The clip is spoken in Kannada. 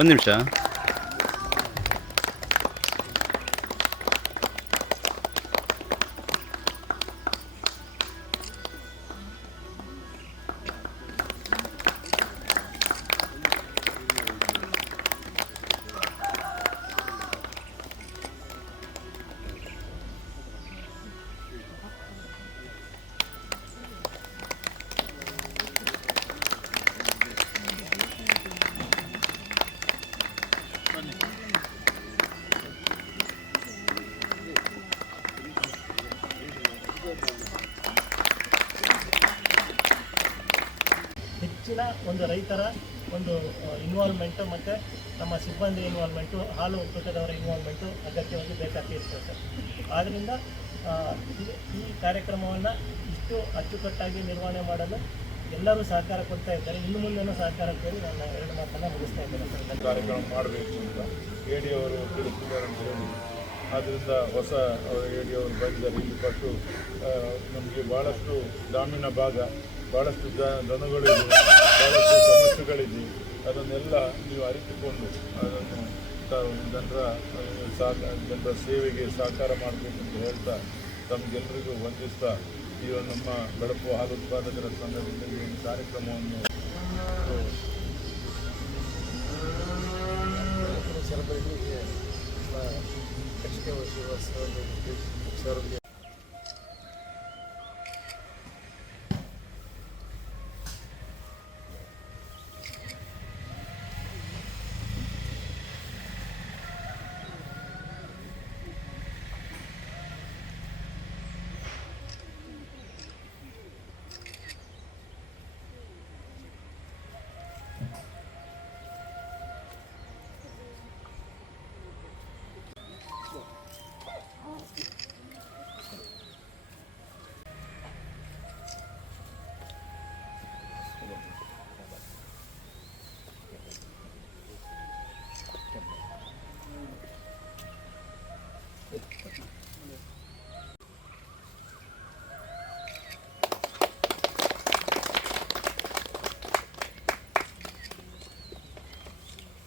ಒಂದು ನಿಮಿಷ. ಹೆಚ್ಚಿನ ಒಂದು ರೈತರ ಒಂದು ಇನ್ವಾಲ್ವ್ಮೆಂಟು ಮತ್ತು ನಮ್ಮ ಸಿಬ್ಬಂದಿ ಇನ್ವಾಲ್ವ್ಮೆಂಟು ಹಾಲು ಒಕ್ಕೂಟದವರ ಇನ್ವಾಲ್ವ್ಮೆಂಟು ಅಗತ್ಯವಾಗಿ ಬೇಕಾಗ್ತಿರ್ತದೆ ಸರ್. ಆದ್ದರಿಂದ ಈ- ಕಾರ್ಯಕ್ರಮವನ್ನು ಇಷ್ಟು ಅಚ್ಚುಕಟ್ಟಾಗಿ ನಿರ್ವಹಣೆ ಮಾಡಲು ಎಲ್ಲರೂ ಸಹಕಾರ ಕೊಡ್ತಾ ಇದ್ದಾರೆ. ಇನ್ನು ಮುಂದೆನೂ ಸಹಕಾರ ಕೇಳಿ ನಾನು ಎರಡು ಮಾತನ್ನು ಮುಗಿಸ್ತಾ ಇದ್ದೇನೆ ಸರ್. ಕಾರ್ಯಕ್ರಮ ಮಾಡಬೇಕು ಅಂತ ಎ ಡಿ ಅವರು ಆದ್ದರಿಂದ ಹೊಸ ಎ ಡಿ ಅವರು ಬಂದಿದ್ದಾರೆ ಇಲ್ಲಿ ಕೊಟ್ಟು ನಮಗೆ ಭಾಳಷ್ಟು ಗ್ರಾಮೀಣ ಭಾಗ ಭಾಳಷ್ಟು ಜ, ದನಗಳಿದೆ ಭಾಳಷ್ಟು ಸಮಸ್ಯೆಗಳಿದೆ. ಅದನ್ನೆಲ್ಲ ನೀವು ಅರಿತುಕೊಂಡು ಅದನ್ನು ಜನರ, ಸಾಕ, ಜನರ ಸೇವೆಗೆ ಸಹಕಾರ ಮಾಡಬೇಕು ಅಂತ ಹೇಳ್ತಾ ತಮಗೆಲ್ಲರಿಗೂ ವಂದಿಸ್ತಾ ಈ ನಮ್ಮ ಬೆಳಪು ಹಾಲು ಉತ್ಪಾದಕರ ಸಂಘದಿಂದ ಈ ಕಾರ್ಯಕ್ರಮವನ್ನು ಸೆಲೆಬ್ರಿಟಿಗೆ ಎಚ್ ಕೆ ಶ್ರೀನಿವಾಸ ಅವರಿಗೆ ちょっと。